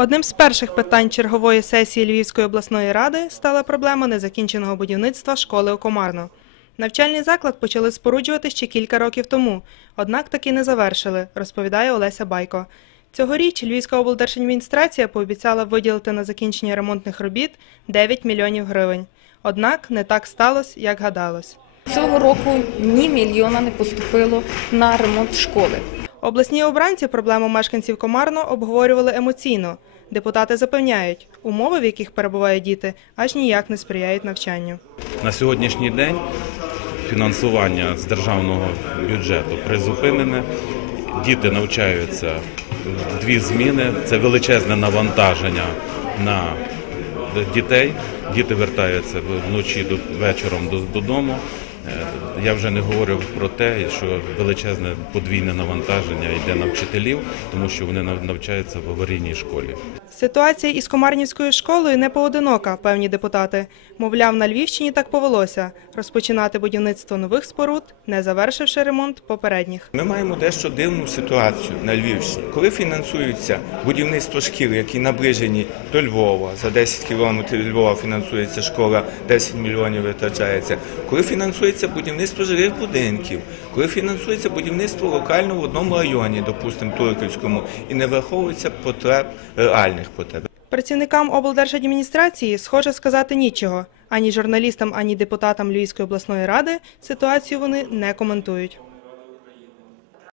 Одним з перших питань чергової сесії Львівської обласної ради стала проблема незакінченого будівництва школи у Комарно. Навчальний заклад почали споруджувати ще кілька років тому, однак таки не завершили, розповідає Олеся Байко. Цьогоріч Львівська облдержадміністрація пообіцяла виділити на закінчення ремонтних робіт 9 мільйонів гривень. Однак не так сталося, як гадалось. Цього року ні мільйона не поступило на ремонт школи. Обласні обранці проблему мешканців Комарно обговорювали емоційно. Депутати запевняють, умови, в яких перебувають діти, аж ніяк не сприяють навчанню. На сьогоднішній день фінансування з державного бюджету призупинене. Діти навчаються дві зміни. Це величезне навантаження на дітей. Діти вертаються вночі до вечором до- додому. Е, Я вже не говорю про те, що величезне подвійне навантаження йде на вчителів, тому що вони нав- навчаються в аварійній школі. Ситуація із Комарнівською школою не поодинока, певні депутати. Мовляв, на Львівщині так повелося розпочинати будівництво нових споруд, не завершивши ремонт попередніх. Ми маємо дещо дивну ситуацію на Львівщині. Коли фінансується будівництво шкіл, які наближені до Львова, за 10 кілометрів Львова фінансується школа, 10 мільйонів витрачається. Коли фінансується будівництво жилих будинків, коли фінансується будівництво локально в одному районі, допустимо Турківському, і не враховується потреб реальних потреб. Працівникам облдержадміністрації схоже сказати нічого. Ані журналістам, ані депутатам Львівської обласної ради ситуацію вони не коментують.